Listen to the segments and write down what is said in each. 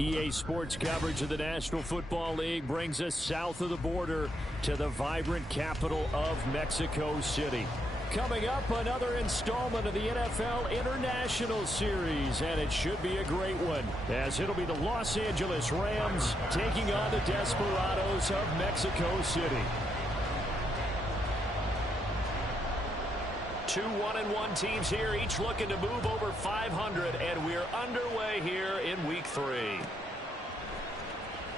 EA Sports coverage of the National Football League brings us south of the border to the vibrant capital of Mexico City. Coming up, another installment of the NFL International Series, and it should be a great one, as it'll be the Los Angeles Rams taking on the Desparados of Mexico City. 2 1-1 teams here, each looking to move over 500, and we're underway here in Week 3.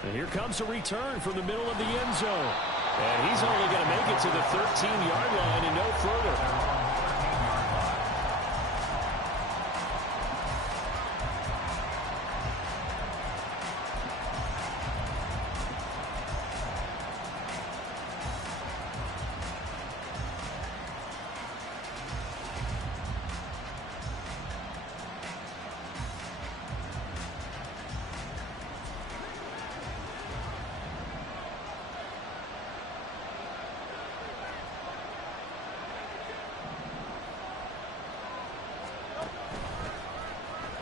And here comes a return from the middle of the end zone. And he's only going to make it to the 13-yard line and no further.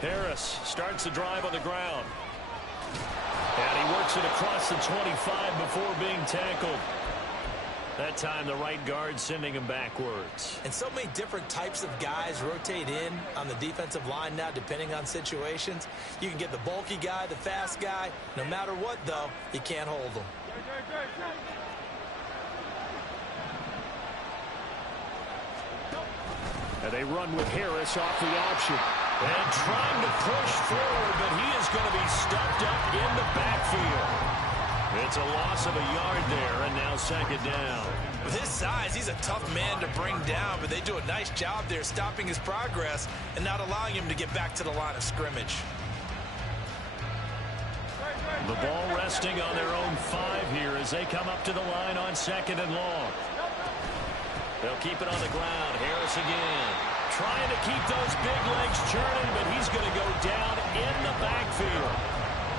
Harris starts the drive on the ground. And he works it across the 25 before being tackled. That time the right guard sending him backwards. And so many different types of guys rotate in on the defensive line now depending on situations. You can get the bulky guy, the fast guy. No matter what, though, you can't hold them. And they run with Harris off the option. And trying to push forward, but he is going to be stuffed up in the backfield. It's a loss of a yard there, and now second down. With his size, he's a tough man to bring down, but they do a nice job there stopping his progress and not allowing him to get back to the line of scrimmage. The ball resting on their own 5 here as they come up to the line on 2nd and long. They'll keep it on the ground. Harris again. Trying to keep those big legs churning, but he's going to go down in the backfield.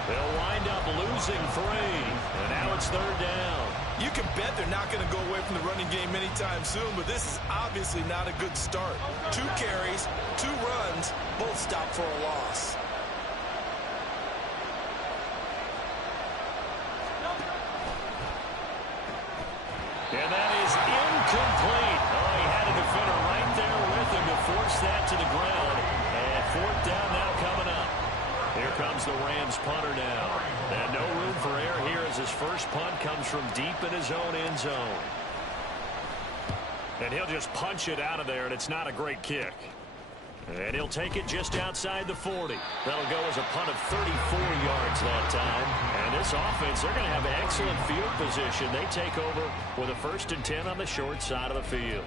They'll wind up losing 3, and now it's 3rd down. You can bet they're not going to go away from the running game anytime soon, but this is obviously not a good start. 2 carries, 2 runs, both stopped for a loss. And that is incomplete. Oh, he had a defender right there with him to force that to the ground. And 4th down now coming up. Here comes the Rams punter now. And no room for error here as his first punt comes from deep in his own end zone. And he'll just punch it out of there, and it's not a great kick. And he'll take it just outside the 40. That'll go as a punt of 34 yards that time. And this offense, they're going to have excellent field position. They take over with a 1st and 10 on the short side of the field.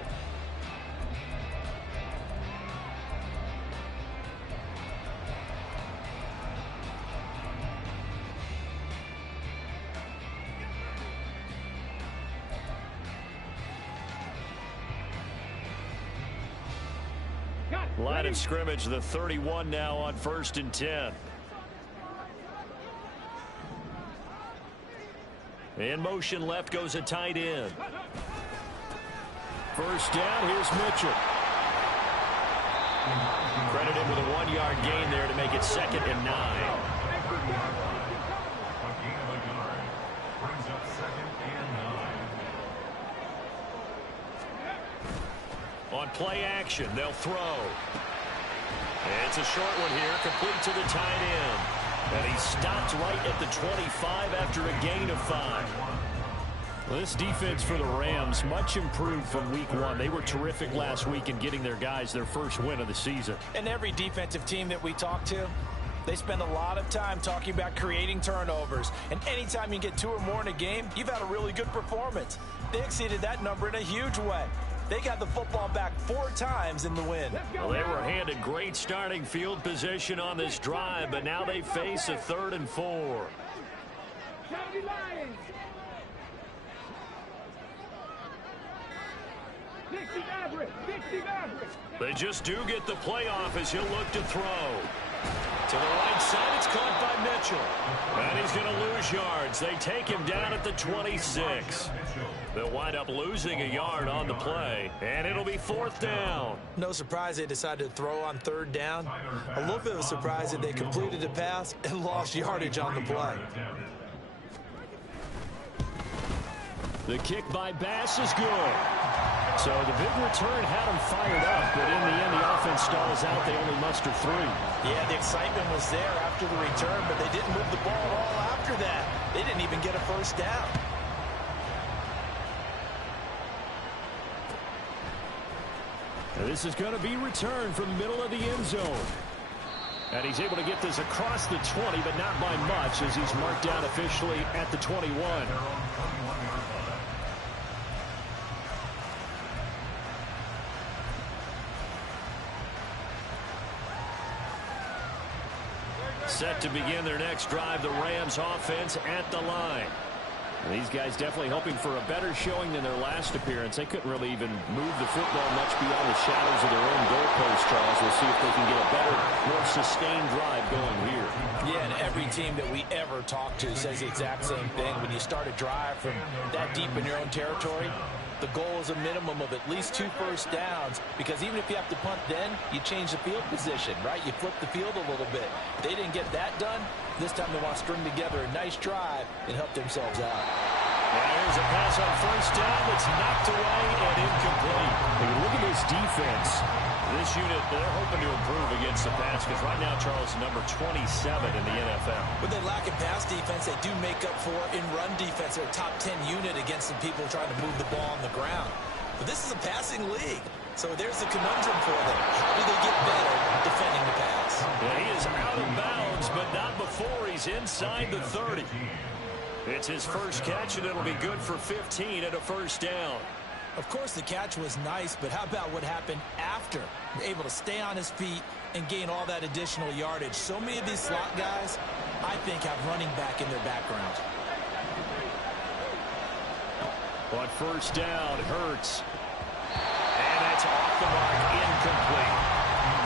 Line of scrimmage, the 31 now on 1st and 10. In motion left goes a tight end. 1st down, here's Mitchell. Credit him with a 1-yard gain there to make it 2nd and 9. On play action, they'll throw. It's a short one here, complete to the tight end. And he stopped right at the 25 after a gain of 5. Well, this defense for the Rams, much improved from Week 1. They were terrific last week in getting their guys their first win of the season. And every defensive team that we talk to, they spend a lot of time talking about creating turnovers. And anytime you get 2 or more in a game, you've had a really good performance. They exceeded that number in a huge way. They got the football back 4 times in the win. Well, they were handed great starting field position on this drive, but now they face a 3rd and 4. They just do get the playoff as he'll look to throw. To the right side, it's caught by And he's going to lose yards. They take him down at the 26. They'll wind up losing a yard on the play, and it'll be 4th down. No surprise they decided to throw on 3rd down. A little bit of a surprise that they completed the pass and lost yardage on the play. The kick by Bass is good. So the big return had them fired up, but in the end, the offense stalls out. They only muster 3. Yeah, the excitement was there after the return, but they didn't move the ball at all after that. They didn't even get a 1st down. Now this is going to be returned from the middle of the end zone. And he's able to get this across the 20, but not by much, as he's marked down officially at the 21. Set to begin their next drive, the Rams offense at the line. These guys definitely hoping for a better showing than their last appearance. They couldn't really even move the football much beyond the shadows of their own goalpost, Charles. We'll see if they can get a better, more sustained drive going here. Yeah, and every team that we ever talk to says the exact same thing. When you start a drive from that deep in your own territory, the goal is a minimum of at least 2 first downs, because even if you have to punt then, you change the field position, right? You flip the field a little bit. They didn't get that done. This time they want to string together a nice drive and help themselves out. And here's a pass on 1st down that's knocked away and incomplete. Hey, look at this defense. This unit, they're hoping to improve against the pass, because right now, Charles, number 27 in the NFL. When they lack in pass defense, they do make up for in run defense. They're a top 10 unit against the people trying to move the ball on the ground. But this is a passing league, so there's the conundrum for them. How do they get better defending the pass? Yeah, he is out of bounds, but not before he's inside the 30. It's his first catch, and it'll be good for 15 and a 1st down. Of course, the catch was nice, but how about what happened after? Able to stay on his feet and gain all that additional yardage. So many of these slot guys, I think, have running back in their background. On 1st down, Hurts. And that's off the mark, incomplete.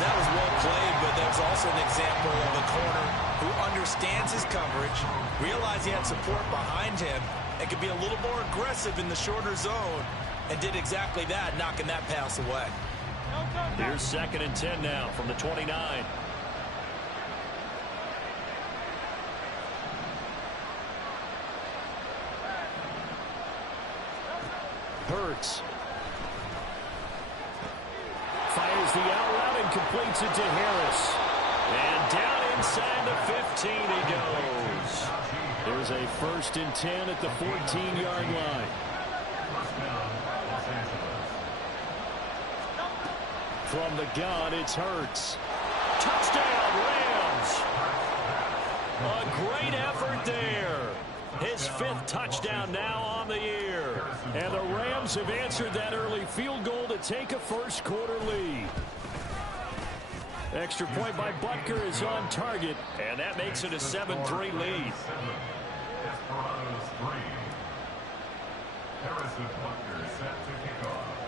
That was well played, but that was also an example of a corner who understands his coverage, realized he had support behind him, and could be a little more aggressive in the shorter zone, and did exactly that, knocking that pass away. Here's 2nd and 10 now from the 29. Hurts. Fires the out route and completes it to Harris. And down inside the 15 he goes. There's a 1st and 10 at the 14-yard line. From the gun, it's Hurts. Touchdown, Rams! A great effort there. His 5th touchdown now on the year. And the Rams have answered that early field goal to take a 1st quarter lead. Extra point by Butker is on target, and that makes it a 7-3 lead.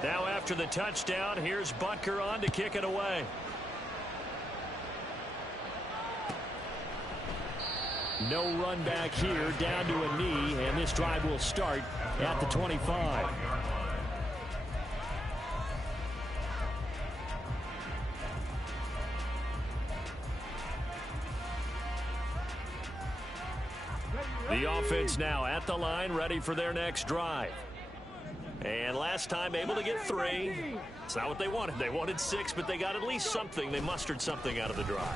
Now after the touchdown, here's Butker on to kick it away. No run back here, down to a knee, and this drive will start at the 25. The offense now at the line, ready for their next drive. And last time able to get 3. It's not what they wanted. They wanted 6, but they got at least something. They mustered something out of the drive.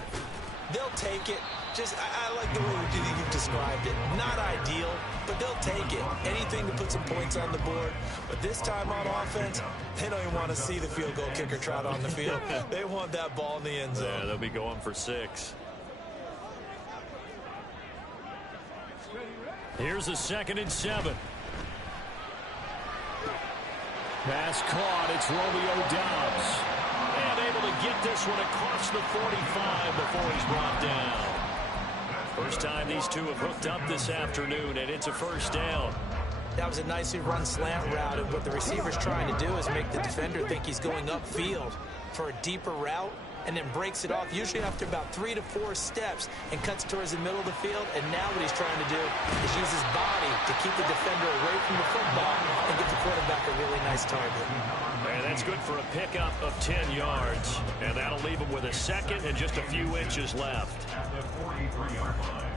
They'll take it. I like the way you've described it. Not ideal, but they'll take it. Anything to put some points on the board. But this time on offense, they don't even want to see the field goal kicker trot on the field. They want that ball in the end zone. Yeah, they'll be going for 6. Here's a 2nd and 7. Pass caught. It's Romeo Doubs. And able to get this one across the 45 before he's brought down. First time these two have hooked up this afternoon, and it's a 1st down. That was a nicely run slant route, and what the receiver's trying to do is make the defender think he's going upfield for a deeper route, and then breaks it off, usually after about 3 to 4 steps, and cuts towards the middle of the field. And now what he's trying to do is use his body to keep the defender away from the football and get the quarterback a really nice target. And that's good for a pickup of 10 yards. And that'll leave him with a second and just a few inches left. At the 43-yard line.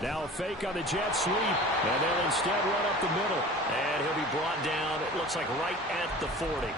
Now a fake on the jet sweep, and they'll instead run up the middle. And he'll be brought down, it looks like right at the 40.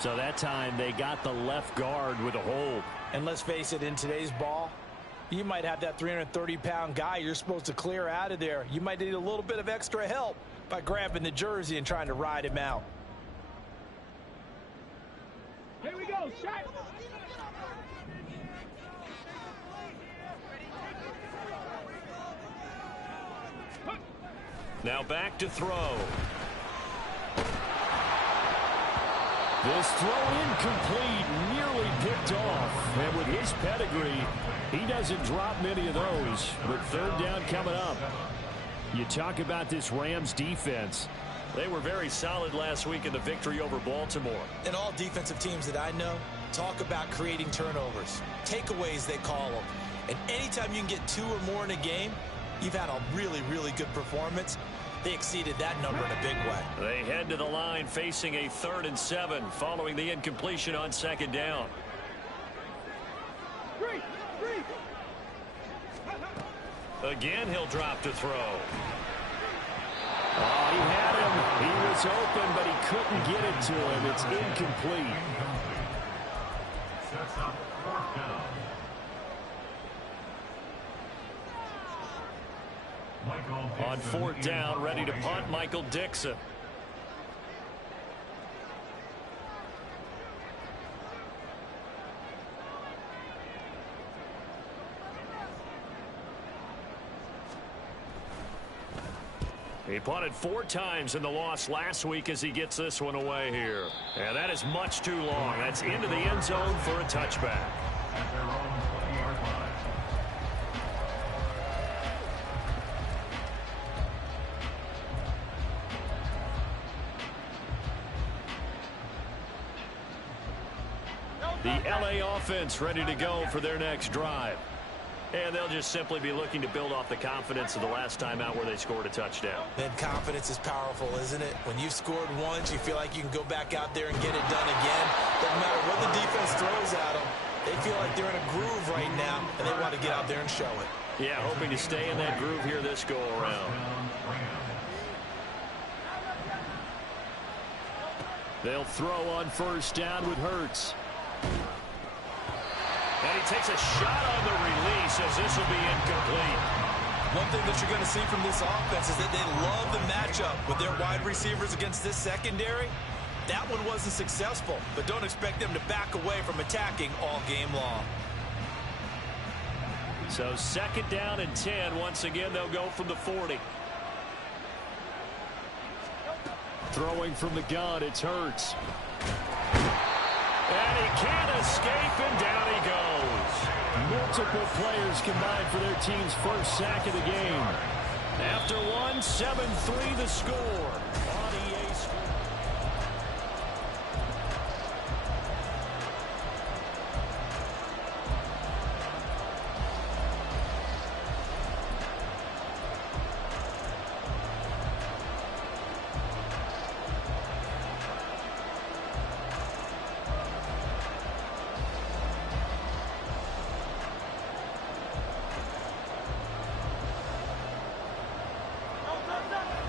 So that time they got the left guard with a hold. And let's face it, in today's ball, you might have that 330-pound guy you're supposed to clear out of there. You might need a little bit of extra help by grabbing the jersey and trying to ride him out. Here we go, shot. Now back to throw. This throw incomplete, nearly picked off. And with his pedigree, he doesn't drop many of those. But third down coming up. You talk about this Rams defense. They were very solid last week in the victory over Baltimore. And all defensive teams that I know talk about creating turnovers. Takeaways, they call them. And anytime you can get 2 or more in a game, you've had a really, really good performance. They exceeded that number in a big way. They head to the line facing a 3rd and 7 following the incompletion on 2nd down. Again, he'll drop to throw. Oh, he had him. He was open, but he couldn't get it to him. It's incomplete. Sets up 4th down. On 4th down, ready to punt, Michael Dixon. He punted 4 times in the loss last week as he gets this one away here. And that is much too long. That's into the end zone for a touchback. At their own 20-yard line. The LA offense ready to go for their next drive. And they'll just simply be looking to build off the confidence of the last time out where they scored a touchdown. And confidence is powerful, isn't it? When you've scored once, you feel like you can go back out there and get it done again. Doesn't matter what the defense throws at them. They feel like they're in a groove right now, and they want to get out there and show it. Yeah, hoping to stay in that groove here this go-around. They'll throw on first down with Hurts. And he takes a shot on the release as this will be incomplete. One thing that you're going to see from this offense is that they love the matchup with their wide receivers against this secondary. That one wasn't successful, but don't expect them to back away from attacking all game long. So second down and 10. Once again, they'll go from the 40. Throwing from the gun, it's Hurts. And he can't escape, and down he goes. Multiple players combined for their team's first sack of the game. After one, 7-3 the score. On EA Sports.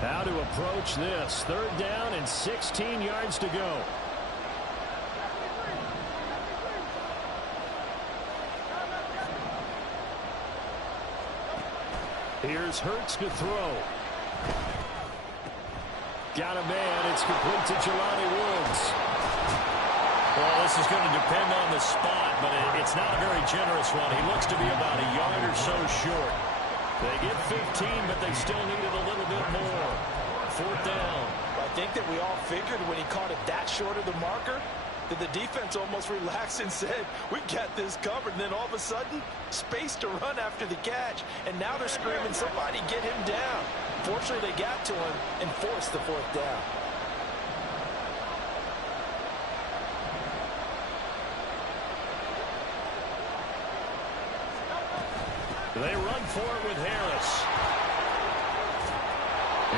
How to approach this. Third down and 16 yards to go. Here's Hurts to throw. Got a man. It's complete to Jelani Woods. Well, this is going to depend on the spot, but it's not a very generous one. He looks to be about a yard or so short. They get 15, but they still needed a little bit more. Fourth down. I think that we all figured when he caught it that short of the marker that the defense almost relaxed and said, we got this covered. And then all of a sudden, space to run after the catch. And now they're screaming, somebody get him down. Fortunately, they got to him and forced the fourth down. They run for it with Harris.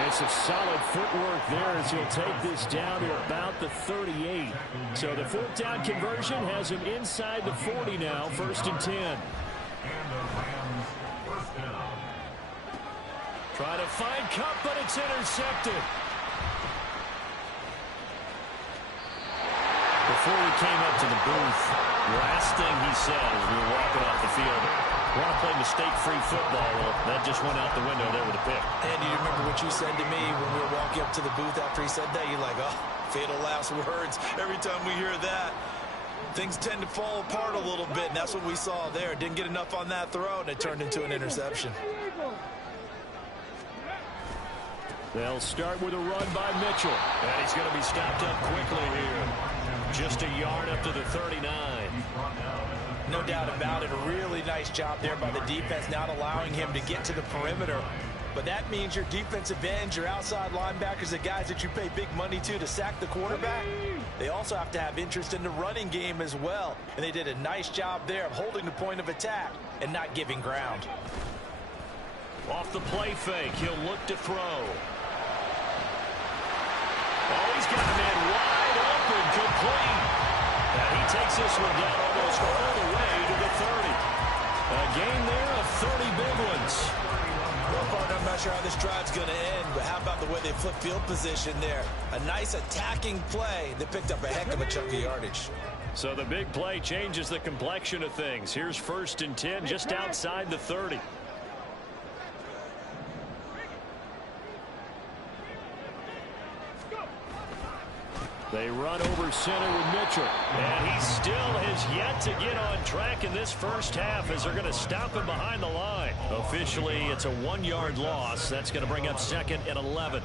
It's a solid footwork there as he'll take this down to about the 38. So the fourth down conversion has him inside the 40 now, first and 10. Try to find Cup, but it's intercepted. Before we came up to the booth, last thing he said as we were walking off the field, want to play mistake-free football. Well, that just went out the window there with a pick. And you remember what you said to me when we were walking up to the booth after he said that? You're like, oh, fatal last words. Every time we hear that, things tend to fall apart a little bit, and that's what we saw there. Didn't get enough on that throw, and it turned into an interception. They'll start with a run by Mitchell. And he's going to be stopped up quickly here. Just a yard up to the 39. No doubt about it. A really nice job there by the defense, not allowing him to get to the perimeter. But that means your defensive ends, your outside linebackers, the guys that you pay big money to sack the quarterback, they also have to have interest in the running game as well. And they did a nice job there of holding the point of attack and not giving ground. Off the play fake, he'll look to throw. Oh, he's got a man wide open, complete. And he takes this one down almost all the way to the 30. A gain there of 30 big ones. Well, partner, I'm not sure how this drive's going to end, but how about the way they flip field position there? A nice attacking play that picked up a heck of a chunk of yardage. So the big play changes the complexion of things. Here's first and 10 just outside the 30. They run over center with Mitchell. And he still has yet to get on track in this first half as they're going to stop him behind the line. Officially, it's a 1-yard loss. That's going to bring up second and 11.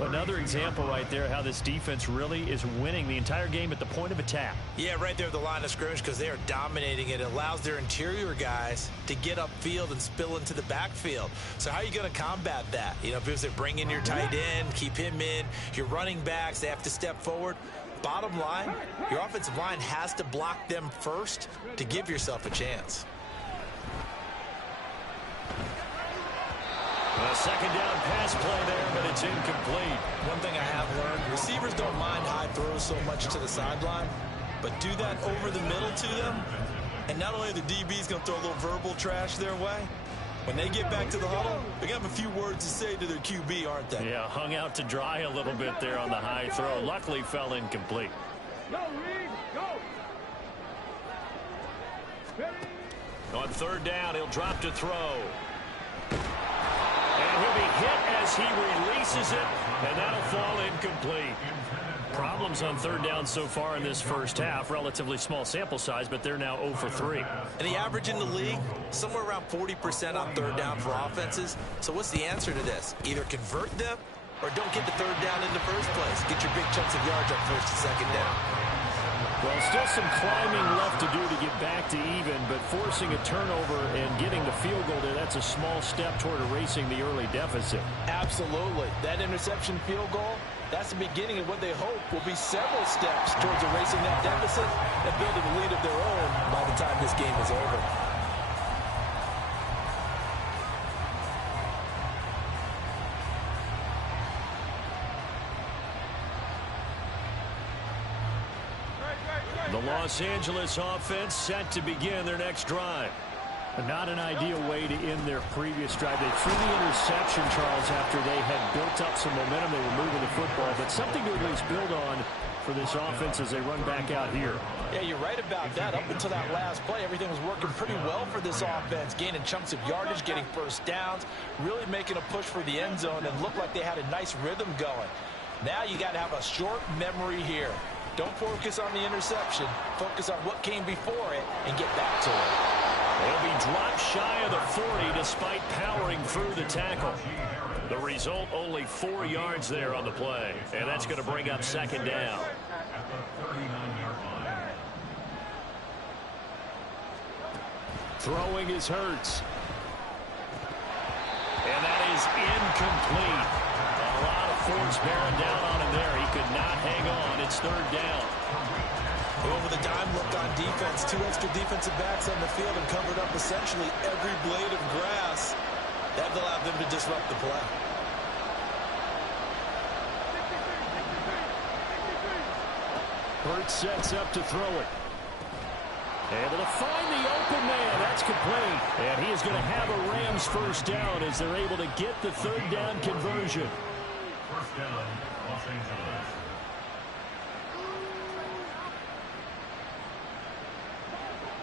Another example right there how this defense really is winning the entire game at the point of attack. Yeah, right there at the line of scrimmage because they are dominating it. It allows their interior guys to get upfield and spill into the backfield. So how are you going to combat that? You know, if they bring in your tight end, keep him in, your running backs, they have to step forward. Bottom line, your offensive line has to block them first to give yourself a chance. A second down pass play there, but it's incomplete. One thing I have learned, receivers don't mind high throws so much to the sideline, but do that over the middle to them, and not only are the DBs going to throw a little verbal trash their way, when they get back to the huddle, they're going to have a few words to say to their QB, aren't they? Yeah, hung out to dry a little bit there on the high throw. Luckily fell incomplete. Go, Reed, go. On third down, he'll drop to throw. And he'll be hit as he releases it, and that'll fall incomplete. Problems on third down so far in this first half. Relatively small sample size, but they're now 0 for 3. And the average in the league, somewhere around 40% on third down for offenses. So what's the answer to this? Either convert them or don't get the third down in the first place. Get your big chunks of yards on first and second down. Well, still some climbing left to do to get back to even, but forcing a turnover and getting the field goal there, that's a small step toward erasing the early deficit. Absolutely. That interception field goal, that's the beginning of what they hope will be several steps towards erasing that deficit and building a lead of their own by the time this game is over. The Los Angeles offense set to begin their next drive. Not an ideal way to end their previous drive. They threw the interception, Charles, after they had built up some momentum. They were moving the football, but something to at least build on for this offense as they run back out here. Yeah, you're right about that. Up until that last play, everything was working pretty well for this offense, gaining chunks of yardage, getting first downs, really making a push for the end zone, and looked like they had a nice rhythm going. Now you got to have a short memory here. Don't focus on the interception. Focus on what came before it and get back to it. They'll be dropped shy of the 40 despite powering through the tackle. The result, only 4 yards there on the play. And that's going to bring up second down. Throwing is Hurts. And that is incomplete. A lot of force bearing down on him there. He could not hang on. It's third down. Over the dime look on defense. 2 extra defensive backs on the field and covered up essentially every blade of grass. That allowed them to disrupt the play. Hurts sets up to throw it. Able to find the open man. That's complete. And he is going to have a Rams first down as they're able to get the third down conversion. First down, Los Angeles.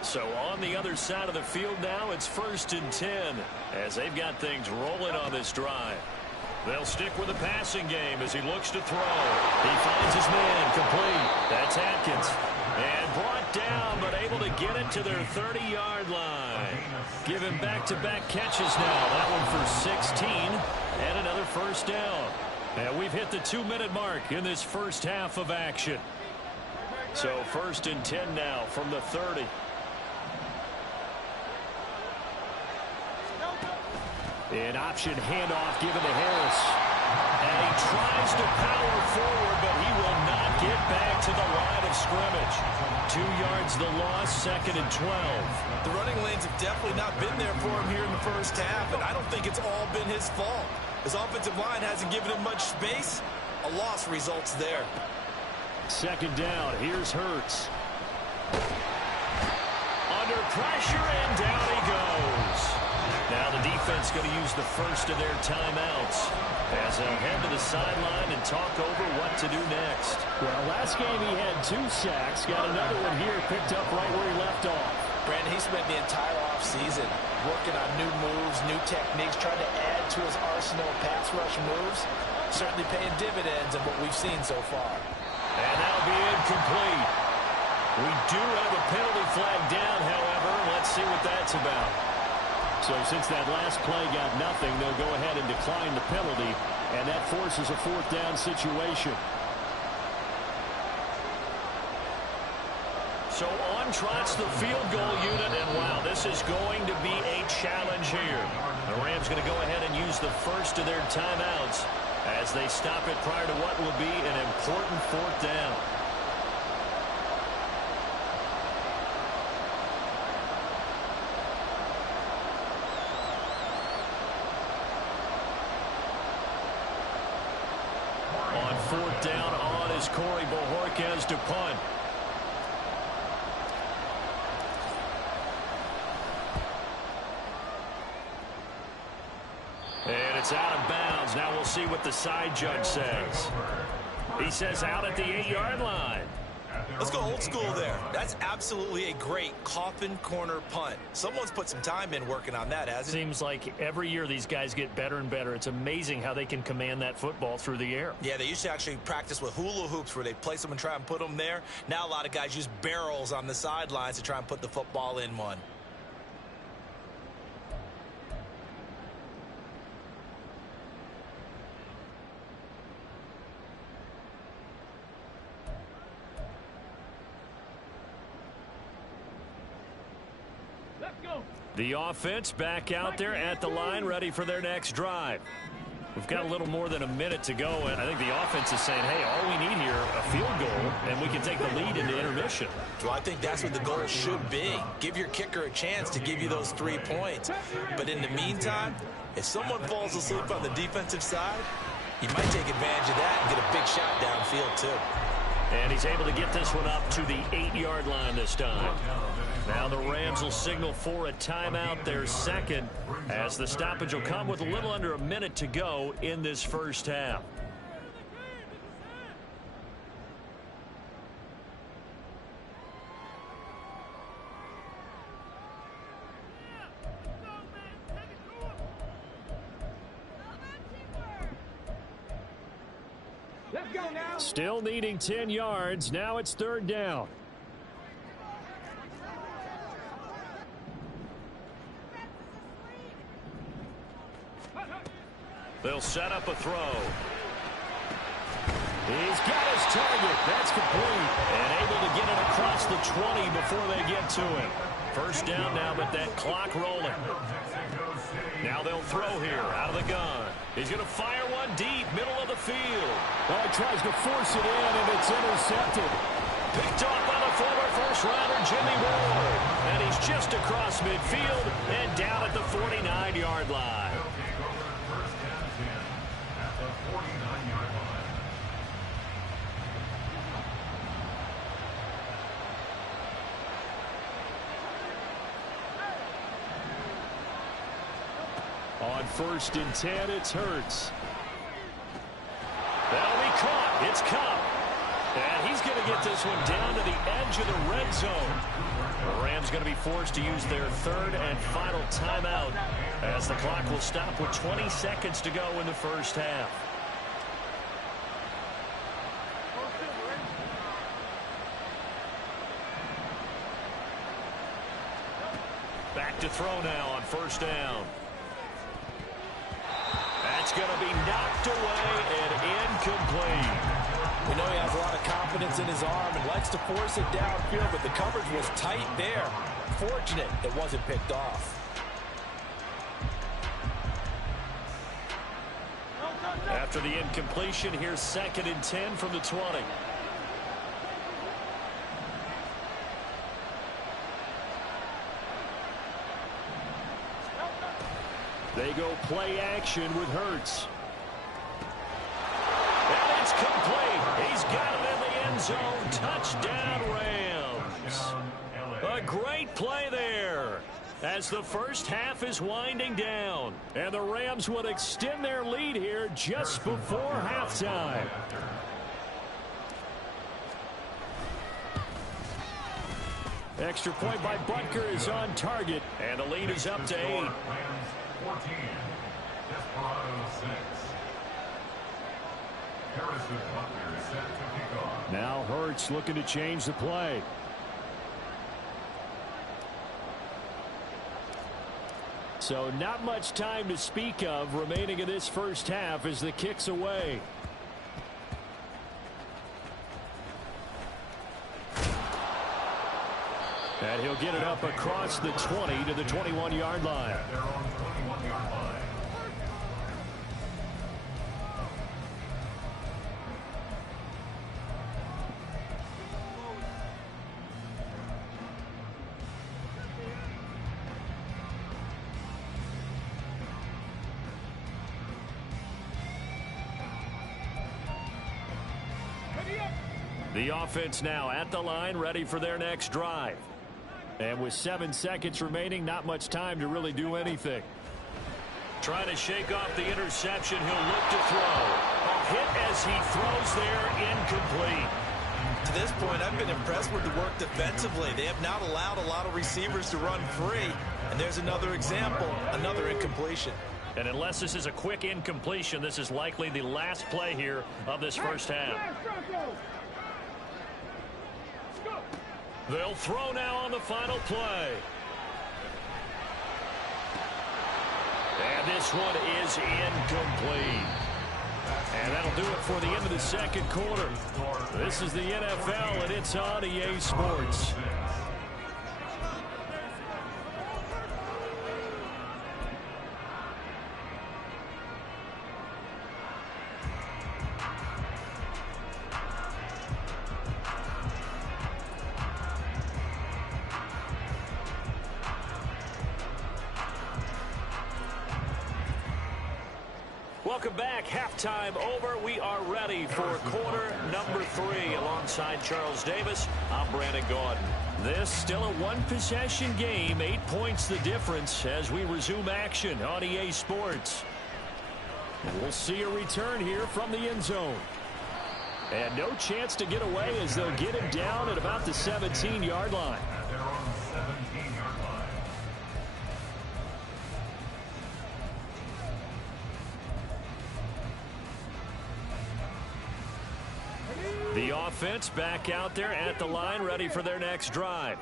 So on the other side of the field now, it's 1st and 10 as they've got things rolling on this drive. They'll stick with the passing game as he looks to throw. He finds his man complete. That's Atkins. And brought down, but able to get it to their 30-yard line. Give him back-to-back catches now. That one for 16 and another first down. And we've hit the 2-minute mark in this first half of action. So 1st and 10 now from the 30. An option handoff given to Harris. And he tries to power forward, but he will not get back to the line of scrimmage. 2 yards the loss, 2nd and 12. The running lanes have definitely not been there for him here in the first half, and I don't think it's all been his fault. His offensive line hasn't given him much space. A loss results there. 2nd down, here's Hurts. Under pressure, and down he goes. Now the defense going to use the first of their timeouts as they'll head to the sideline and talk over what to do next. Well, last game he had 2 sacks. Got another one here picked up right where he left off. Brandon, he spent the entire offseason working on new moves, new techniques, trying to add to his arsenal of pass rush moves. Certainly paying dividends of what we've seen so far. And that'll be incomplete. We do have a penalty flag down, however. Let's see what that's about. So since that last play got nothing, they'll go ahead and decline the penalty, and that forces a 4th down situation. So on trots the field goal unit, and wow, this is going to be a challenge here. The Rams going to go ahead and use the first of their timeouts as they stop it prior to what will be an important 4th down. fourth down on as Corey Bojorquez to punt. And it's out of bounds. Now we'll see what the side judge says. He says out at the 8-yard line. Let's go old school there. That's absolutely a great coffin corner punt. Someone's put some time in working on that, hasn't it? Seems like every year these guys get better and better. It's amazing how they can command that football through the air. Yeah, they used to actually practice with hula hoops where they place them and try and put them there. Now a lot of guys use barrels on the sidelines to try and put the football in one. The offense back out there at the line, ready for their next drive. We've got a little more than a minute to go, and I think the offense is saying, hey, all we need here, a field goal, and we can take the lead into intermission. Well, I think that's what the goal should be. Give your kicker a chance to give you those 3 points. But in the meantime, if someone falls asleep on the defensive side, you might take advantage of that and get a big shot downfield, too. And he's able to get this one up to the 8-yard line this time. Now the Rams will signal for a timeout, their second, as the stoppage will come with a little under a minute to go in this first half. Still needing 10 yards. Now it's third down. They'll set up a throw. He's got his target. That's complete. And able to get it across the 20 before they get to him. First down now, but that clock rolling. Now they'll throw here out of the gun. He's going to fire one deep, middle of the field. Well, he tries to force it in, and it's intercepted. Picked off by the former first-rounder Jimmy Ward. And he's just across midfield and down at the 49-yard line. On 1st and 10, it's Hurts. That'll be caught. It's Cup. And he's going to get this one down to the edge of the red zone. The Rams going to be forced to use their third and final timeout as the clock will stop with 20 seconds to go in the first half. Back to throw now on first down. That's going to be knocked away and incomplete. We know he has a lot of confidence in his arm and likes to force it downfield, but the coverage was tight there. Fortunate it wasn't picked off. After the incompletion, here's 2nd and 10 from the 20. They go play action with Hurts. And it's complete. He's got it in the end zone. Touchdown, Rams. A great play there as the first half is winding down. And the Rams would extend their lead here just before halftime. Extra point by Butker is on target. And the lead is up to 8. 14, Desparados 6. Harrison Butler is set to kick off. Now Hurts looking to change the play. So not much time to speak of remaining in this first half as the kick's away. And he'll get it up across the 20 to the 21-yard line. They're on the 21-yard line. The offense now at the line, ready for their next drive. And with 7 seconds remaining, not much time to really do anything. Trying to shake off the interception. He'll look to throw. A hit as he throws there, incomplete. To this point, I've been impressed with the work defensively. They have not allowed a lot of receivers to run free. And there's another example, another incompletion. And unless this is a quick incompletion, this is likely the last play here of this first half. They'll throw now on the final play. And this one is incomplete. And that'll do it for the end of the second quarter. This is the NFL, and it's on EA Sports. Welcome back. Halftime over. We are ready for quarter number 3. Alongside Charles Davis, I'm Brandon Gaudin. This still a one-possession game. 8 points the difference as we resume action on EA Sports. And we'll see a return here from the end zone. And no chance to get away as they'll get him down at about the 17-yard line. They're on the 17-yard line. The offense back out there at the line, ready for their next drive.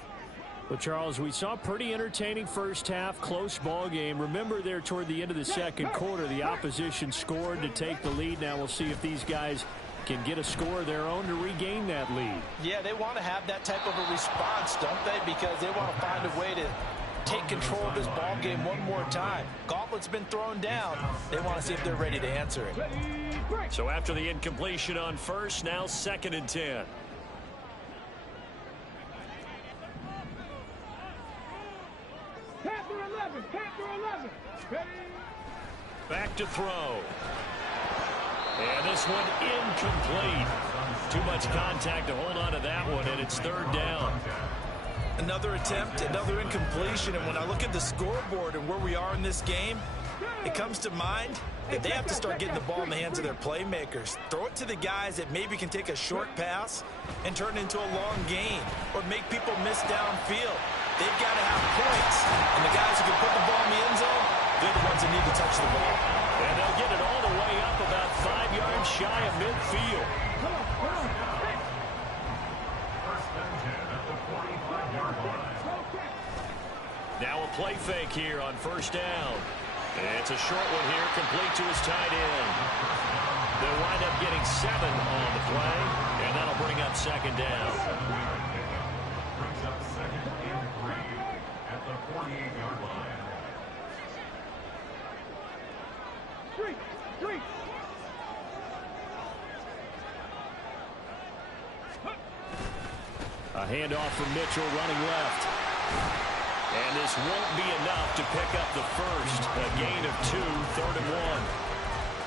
Well, Charles, we saw a pretty entertaining first half, close ball game. Remember there toward the end of the second quarter, the opposition scored to take the lead. Now we'll see if these guys can get a score of their own to regain that lead. Yeah, they want to have that type of a response, don't they? Because they want to find a way to take control of this ball game one more time. Gauntlet's been thrown down. They want to see if they're ready to answer it. So after the incompletion on first, now 2nd and 10. Back to throw. And this one incomplete. Too much contact to hold on to that one, and it's 3rd down. Another attempt, another incompletion, and when I look at the scoreboard and where we are in this game, it comes to mind that they have to start getting the ball in the hands of their playmakers. Throw it to the guys that maybe can take a short pass and turn it into a long gain or make people miss downfield. They've got to have points, and the guys who can put the ball in the end zone, they're the ones that need to touch the ball. And they'll get it all the way up about 5 yards shy of midfield. Now a play fake here on first down. It's a short one here, complete to his tight end. They'll wind up getting 7 on the play, and that'll bring up 2nd down. Brings up 2nd and 3 at the 48-yard line. A handoff from Mitchell running left. And this won't be enough to pick up the first. A gain of 2, 3rd and 1.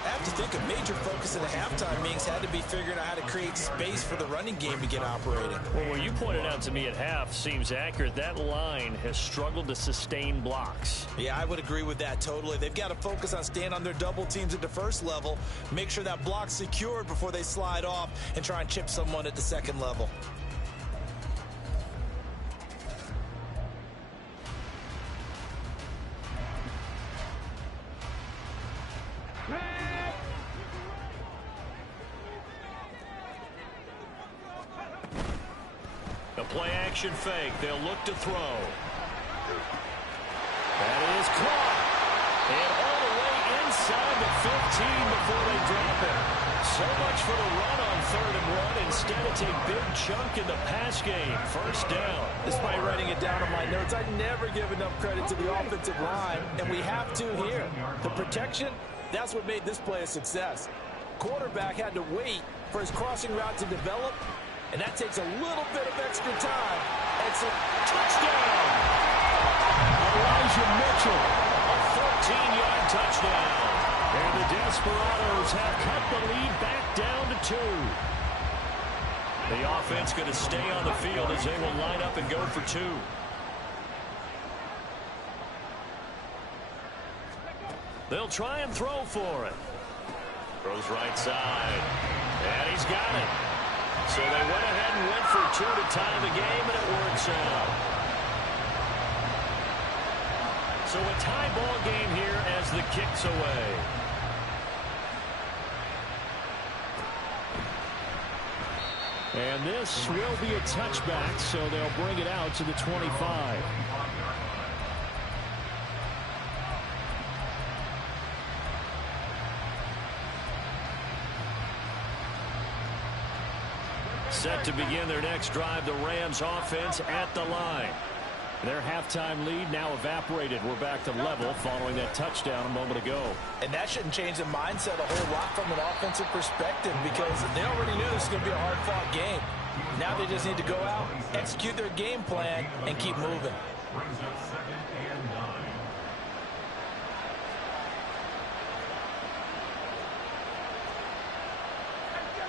I have to think a major focus of the halftime meetings had to be figuring out how to create space for the running game to get operating. Well, what you pointed out to me at half seems accurate. That line has struggled to sustain blocks. Yeah, I would agree with that totally. They've got to focus on staying on their double teams at the first level, make sure that block's secured before they slide off, and try and chip someone at the second level. A play-action fake. They'll look to throw. That is caught. And all the way inside the 15 before they drop it. So much for the run on 3rd and 1. Instead, it's a big chunk in the pass game. First down. Despite writing it down on my notes, I never give enough credit to the offensive line, and we have to here. The protection, that's what made this play a success. Quarterback had to wait for his crossing route to develop, and that takes a little bit of extra time. It's a touchdown. Elijah Mitchell, a 14-yard touchdown. And the Desparados have cut the lead back down to 2. The offense going to stay on the field as they will line up and go for two. They'll try and throw for it. Throws right side. And he's got it. So they went ahead and went for two to tie the game, and it works out. So a tie ball game here as the kick's away. And this will be a touchback, so they'll bring it out to the 25. Set to begin their next drive, the Rams offense at the line. Their halftime lead now evaporated. We're back to level following that touchdown a moment ago. And that shouldn't change the mindset a whole lot from an offensive perspective because they already knew this was going to be a hard-fought game. Now they just need to go out, execute their game plan, and keep moving. Brings up 2nd and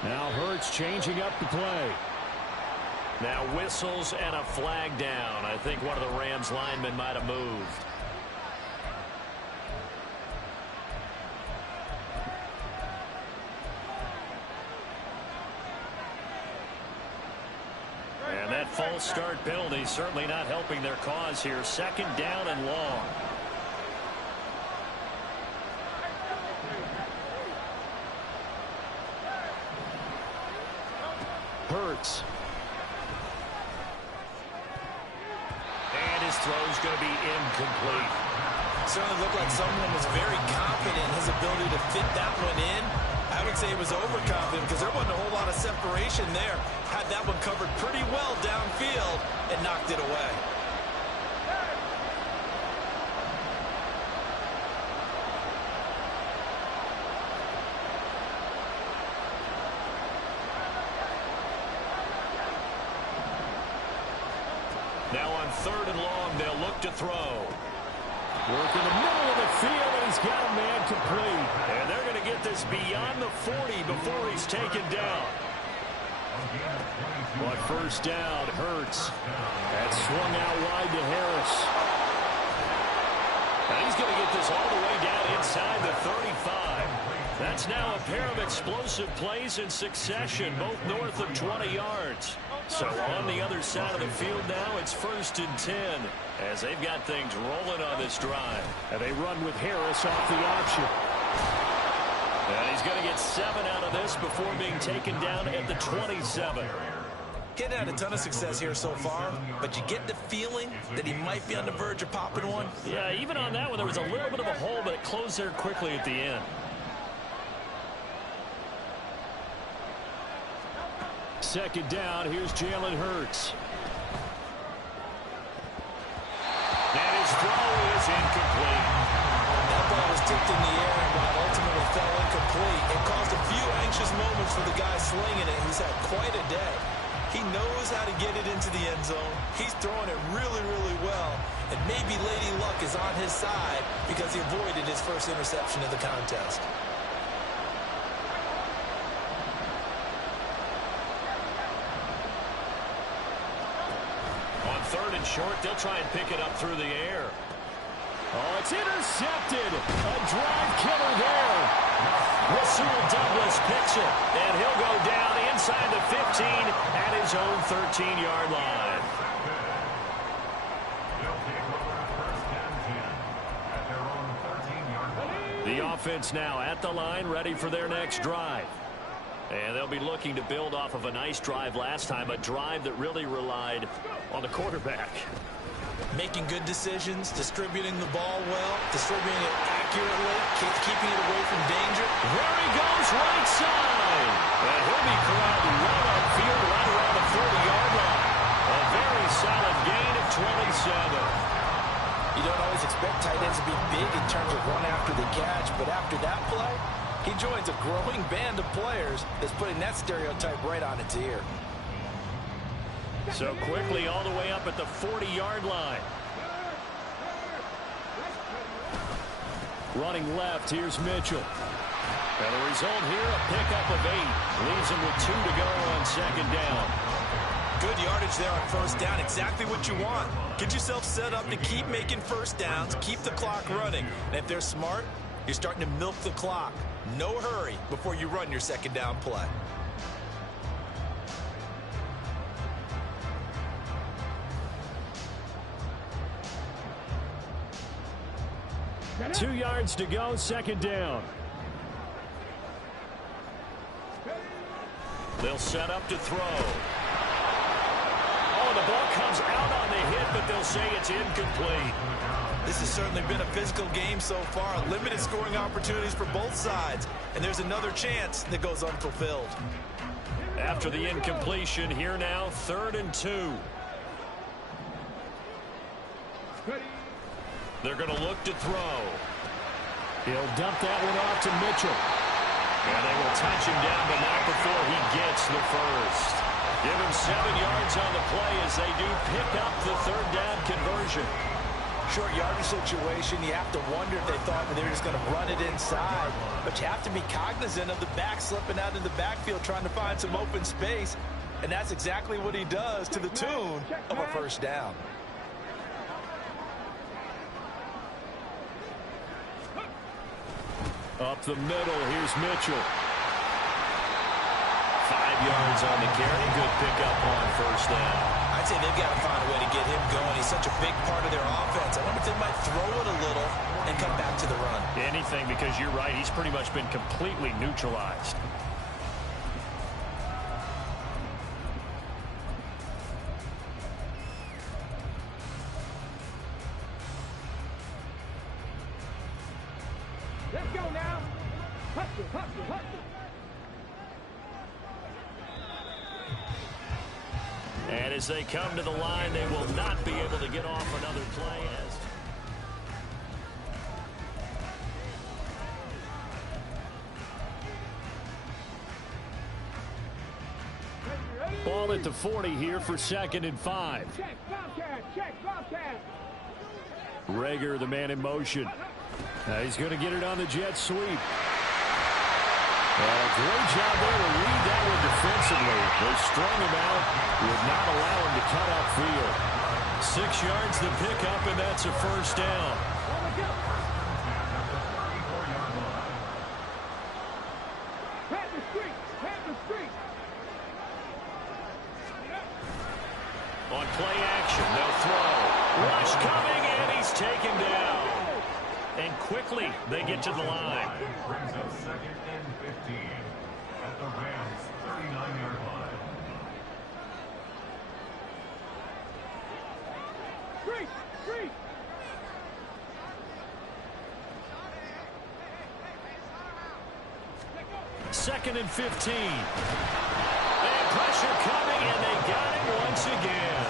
9. Now Hurts changing up the play. Now whistles and a flag down. I think one of the Rams linemen might have moved. And that false start penalty certainly not helping their cause here. 2nd down and long. Hurts. And his throw's going to be incomplete. Certainly looked like someone was very confident in his ability to fit that one in. I would say he was overconfident because there wasn't a whole lot of separation there. Had that one covered pretty well downfield and knocked it away. Now on 3rd and long, they'll look to throw. Work in the middle of the field, and he's got a man complete. And they're going to get this beyond the 40 before he's taken down. But first down, Hurts. That swung out wide to Harris. And he's going to get this all the way down inside the 35. That's now a pair of explosive plays in succession, both north of 20 yards. So on the other side of the field now, it's 1st and 10 as they've got things rolling on this drive. And they run with Harris off the option. And he's going to get 7 out of this before being taken down at the 27. Getting had a ton of success here so far, but you get the feeling that he might be on the verge of popping one. Yeah, even on that one, there was a little bit of a hole, but it closed there quickly at the end. Second down, here's Jalen Hurts. And his throw is incomplete. That ball was tipped in the air and while ultimately fell incomplete, it caused a few anxious moments for the guy slinging it. He's had quite a day. He knows how to get it into the end zone. He's throwing it really, really well. And maybe Lady Luck is on his side because he avoided his first interception of the contest. On 3rd and short, they'll try and pick it up through the air. Oh, it's intercepted. A drive killer there. Rasul Douglas picks it, and he'll go down inside the 15 at his own 13-yard line. The offense now at the line, ready for their next drive. And they'll be looking to build off of a nice drive last time, a drive that really relied on the quarterback. Making good decisions, distributing the ball well, distributing it accurately, keeping it away from danger. There he goes, right side. And he'll be corralled right on field, right around the 40-yard line. A very solid gain of 27. You don't always expect tight ends to be big in terms of run after the catch, but after that play, he joins a growing band of players that's putting that stereotype right on its ear. So quickly all the way up at the 40-yard line. Running left, here's Mitchell. And the result here, a pickup of 8. Leaves him with 2 to go on second down. Good yardage there on first down. Exactly what you want. Get yourself set up to keep making first downs, keep the clock running. And if they're smart, you're starting to milk the clock. No hurry before you run your second down play. Two yards to go, second down. They'll set up to throw. Oh, the ball comes out on the hit, but they'll say it's incomplete. This has certainly been a physical game so far. Limited scoring opportunities for both sides. And there's another chance that goes unfulfilled. After the incompletion, here now, 3rd and 2. They're going to look to throw. He'll dump that one off to Mitchell. And they will touch him down, but not before he gets the first. Give him 7 yards on the play as they do pick up the 3rd down conversion. Short yardage situation, you have to wonder if they thought that they were just going to run it inside. But you have to be cognizant of the back slipping out in the backfield trying to find some open space. And that's exactly what he does to the tune of a first down. Up the middle, here's Mitchell. 5 yards on the carry. Good pickup on first down. I'd say they've got to find a way to get him going. He's such a big part of their offense. I wonder if they might throw it a little and come back to the run. Anything, because you're right. He's pretty much been completely neutralized. Let's go now. Hustle, hustle, hustle. And as they come to the line, they will not be able to get off another play. Ball at the 40 here for 2nd and 5. Check, Bobcat, check, Bobcat. Rager, the man in motion. He's going to get it on the jet sweep. Great job there to read that one defensively. They strung him out, would not allow him to cut upfield. 6 yards to pick up, and that's a first down. Pat the street, pat the street. On play action, they'll throw. Rush coming, and he's taken down. And quickly, they get to the line. Brings up 2nd and 15 at the Rams' 39-yard line. Street, street. 2nd and 15. And pressure coming, and they got him once again.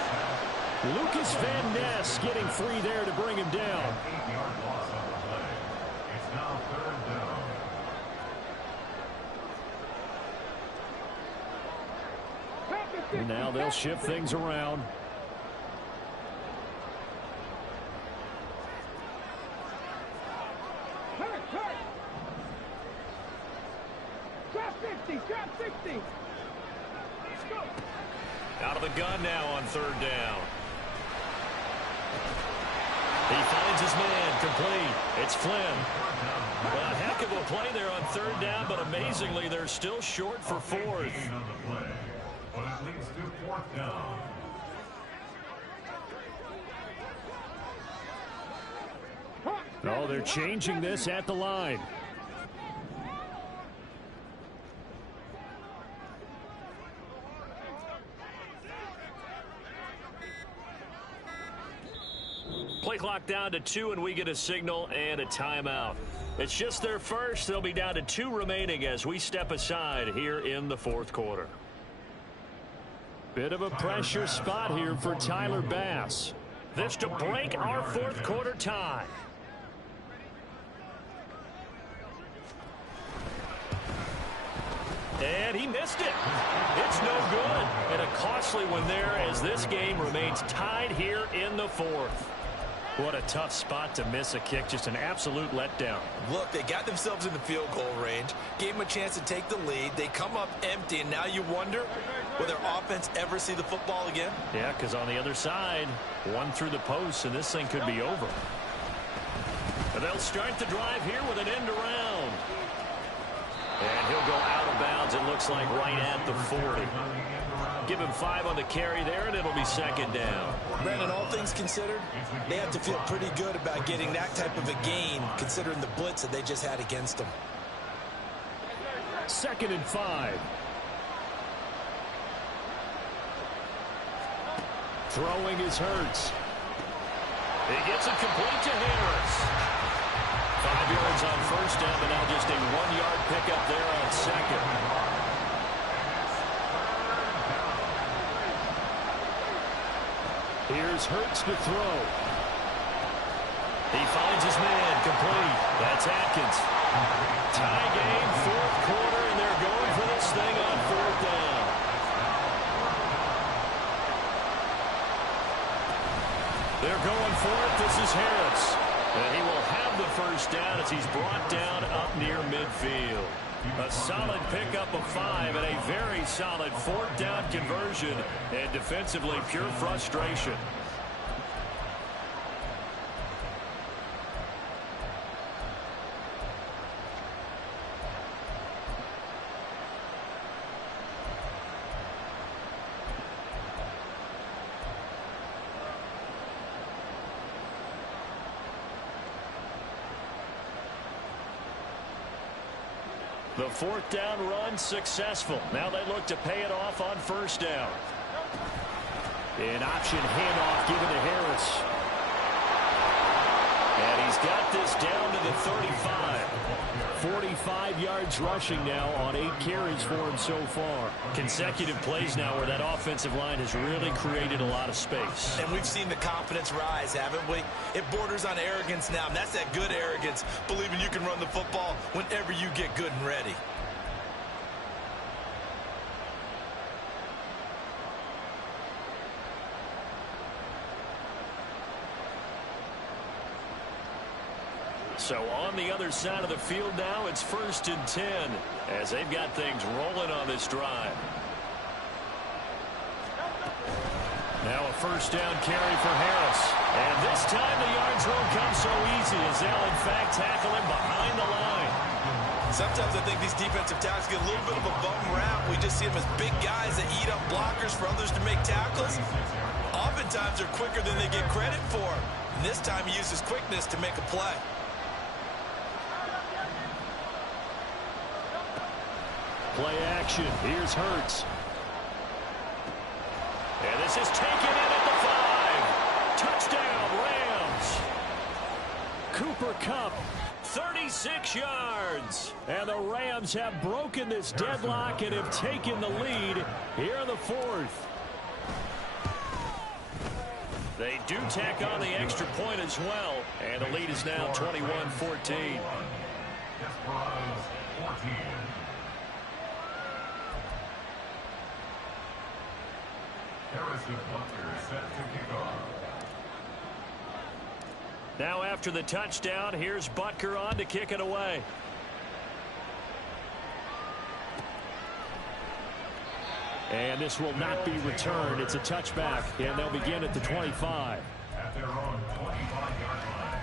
Lucas Van Ness getting free there to bring him down. 8-yard loss on the play. It's now 3rd down. And now they'll shift things around. Hurt, hurt. Drop 60, drop 60. Let's go. Out of the gun now on 3rd down. He finds his man, complete. It's Flynn. Well, a heck of a play there on 3rd down, but amazingly, they're still short for 4th. On the play, but it leads to 4th down. Oh, they're changing this at the line. Play clock down to 2, and we get a signal and a timeout. It's just their first. They'll be down to 2 remaining as we step aside here in the 4th quarter. Bit of a pressure spot here for Tyler Bass. This to break our 4th quarter tie. And he missed it. It's no good. And a costly one there as this game remains tied here in the 4th. What a tough spot to miss a kick. Just an absolute letdown. Look, they got themselves in the field goal range, gave them a chance to take the lead. They come up empty, and now you wonder, will their offense ever see the football again? Yeah, because on the other side, one through the post, and this thing could be over. And they'll start the drive here with an end around. And he'll go out of bounds, it looks like, right at the 40. Give him 5 on the carry there, and it'll be second down. Brandon, all things considered, they have to feel pretty good about getting that type of a gain, considering the blitz that they just had against them. 2nd and 5. Throwing is Hurts. He gets it complete to Harris. 5 yards on first down, but now just a 1-yard pickup there on second. Here's Hurts to throw. He finds his man, complete. That's Atkins. Tie game, 4th quarter, and they're going for this thing on 4th down. They're going for it. This is Harris. And he will have the first down as he's brought down up near midfield. A solid pickup of 5 and a very solid 4th down conversion. And defensively, pure frustration. The 4th down run successful. Now they look to pay it off on first down. An option handoff given to Harris. And he's got this down to the 35. 45 yards rushing now on 8 carries for him so far. Consecutive plays now where that offensive line has really created a lot of space. And we've seen the confidence rise, haven't we? It borders on arrogance now, and that's that good arrogance, believing you can run the football whenever you get good and ready. So on the other side of the field now, it's 1st and 10 as they've got things rolling on this drive. Now a first down carry for Harris. And this time the yards won't come so easy as they'll in fact tackle him behind the line. Sometimes I think these defensive tackles get a little bit of a bum rap. We just see them as big guys that eat up blockers for others to make tackles. Oftentimes they're quicker than they get credit for. And this time he uses quickness to make a play. Play action. Here's Hurts. And this is taken in at the 5. Touchdown, Rams. Cooper Kupp. 36 yards. And the Rams have broken this deadlock and have taken the lead here in the 4th. They do tack on the extra point as well. And the lead is now 21-14. Desparados 14. Harrison Butler set to kick off. Now after the touchdown, here's Butker on to kick it away. And this will not be returned. It's a touchback, and they'll begin at the 25. At their own 25-yard line.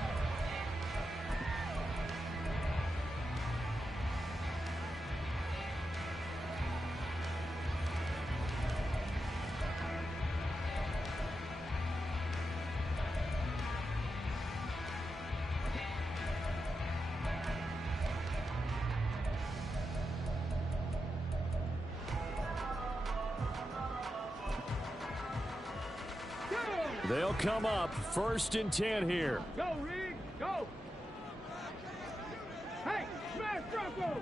They'll come up 1st and 10 here. Go, Reed, go. Hey, smash Bronco.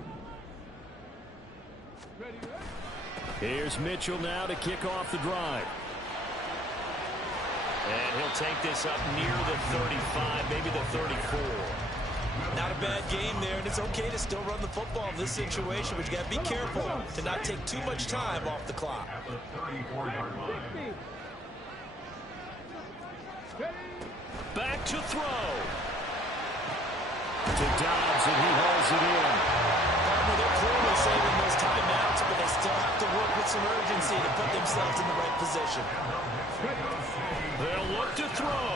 Ready, ready. Here's Mitchell now to kick off the drive. And he'll take this up near the 35, maybe the 34. Not a bad game there, and it's okay to still run the football in this situation, but you got to be careful to not take too much time off the clock. At the 34-yard line. back to throw. To Dobbs, and he hauls it in. They're clearly saving those timeouts, but they still have to work with some urgency to put themselves in the right position. They'll look to throw.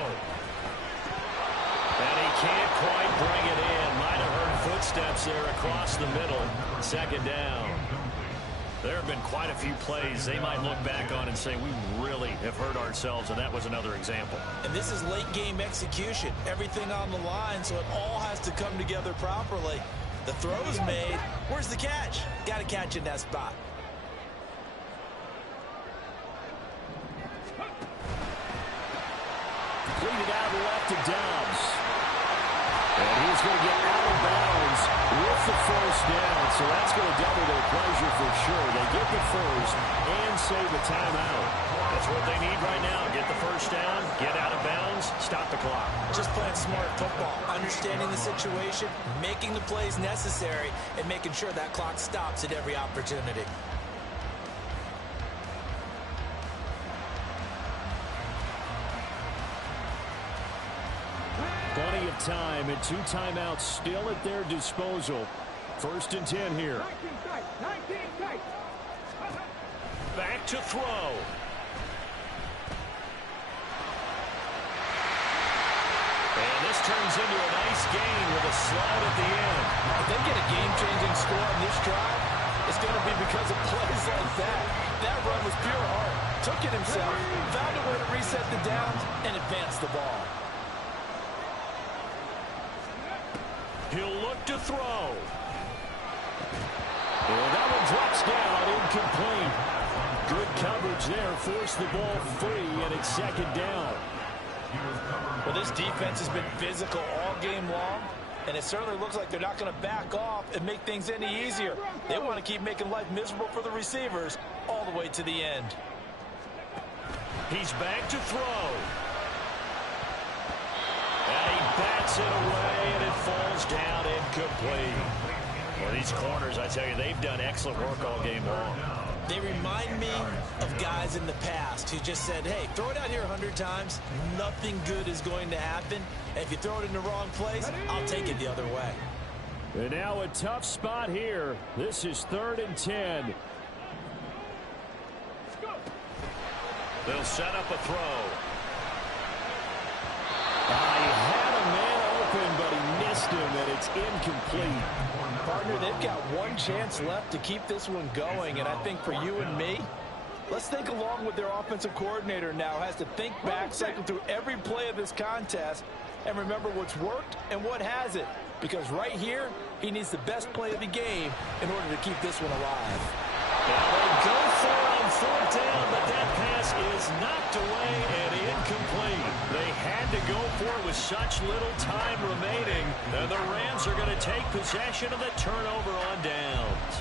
And he can't quite bring it in. Might have heard footsteps there across the middle. Second down. There have been quite a few plays they might look back on and say, we really have hurt ourselves, and that was another example. And this is late game execution. Everything on the line, so it all has to come together properly. The throw's made. Where's the catch? Got to catch in that spot. Completed out left to Dobbs. And he's going to get out of bounds with the first down. So that's going to double their pleasure for sure. They get the first and save a timeout. That's what they need right now. Get the first down, get out of bounds, stop the clock. Just playing smart football, understanding the situation, making the plays necessary, and making sure that clock stops at every opportunity. Plenty of time and 2 timeouts still at their disposal. 1st and 10 here. 19 tight. Back to throw. And this turns into a nice gain with a slide at the end. If they get a game-changing score on this drive, it's going to be because of plays like that. That run was pure heart. Took it himself, found a way to reset the downs, and advance the ball. He'll look to throw. And that one drops down, incomplete. Good coverage there, forced the ball free, and it's 2nd down. Well, this defense has been physical all game long, and it certainly looks like they're not going to back off and make things any easier. They want to keep making life miserable for the receivers all the way to the end. He's back to throw. And he bats it away, and it falls down incomplete. Well, these corners, I tell you, they've done excellent work all game long. They remind me of guys in the past who just said, hey, throw it out here 100 times. Nothing good is going to happen. And if you throw it in the wrong place, I'll take it the other way. And now a tough spot here. This is 3rd and 10. They'll set up a throw. He had a man open, but he missed him, and it's incomplete. Partner, they've got one chance left to keep this one going, and I think for you and me, let's think along with their offensive coordinator now. Has to think back, cycle through every play of this contest, and remember what's worked and what hasn't. Because right here, he needs the best play of the game in order to keep this one alive. They go for it on 4th down, but that pass is knocked away and incomplete. They had to go for it with such little time remaining. And the Rams are going to take possession of the turnover on downs.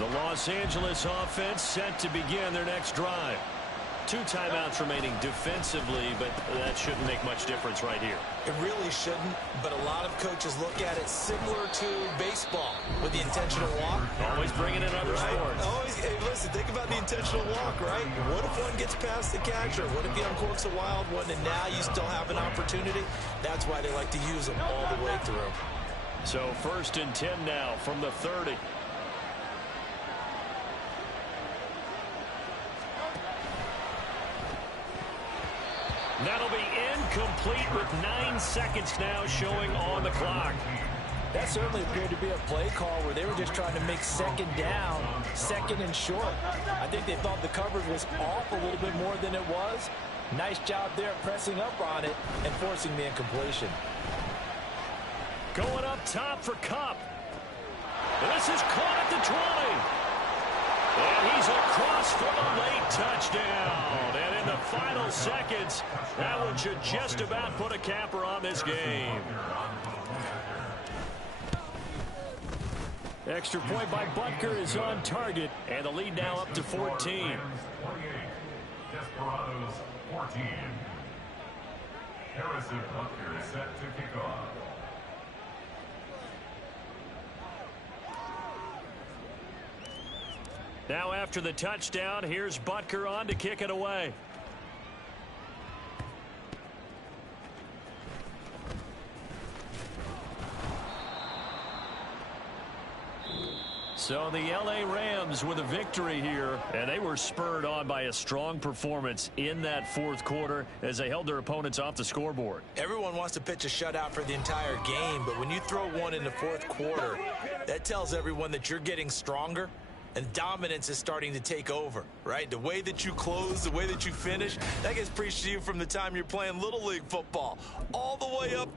The Los Angeles offense set to begin their next drive. 2 timeouts remaining defensively, but that shouldn't make much difference right here. It really shouldn't, but a lot of coaches look at it similar to baseball with the intentional walk. Always bringing in other sports. Always, hey, listen, think about the intentional walk, right? What if one gets past the catcher? What if he uncorks a wild one and now you still have an opportunity? That's why they like to use them all the way through. So 1st and 10 now from the 30. That'll be incomplete with 9 seconds now showing on the clock. That certainly appeared to be a play call where they were just trying to make 2nd down, 2nd and short. I think they thought the coverage was off a little bit more than it was. Nice job there pressing up on it and forcing the incompletion. Going up top for Kupp. This is caught at the 20. And he's across for the late touchdown. And in the final seconds, that one should just about put a capper on this game. Extra point by Butker is on target. And the lead now up to 14. 48. Desparados 14. Harrison Butker set to kick off. Now after the touchdown, here's Butker on to kick it away. So the L.A. Rams with a victory here, and they were spurred on by a strong performance in that fourth quarter as they held their opponents off the scoreboard. Everyone wants to pitch a shutout for the entire game, but when you throw one in the fourth quarter, that tells everyone that you're getting stronger and dominance is starting to take over, right? The way that you close, the way that you finish, that gets preached to you from the time you're playing Little League football all the way up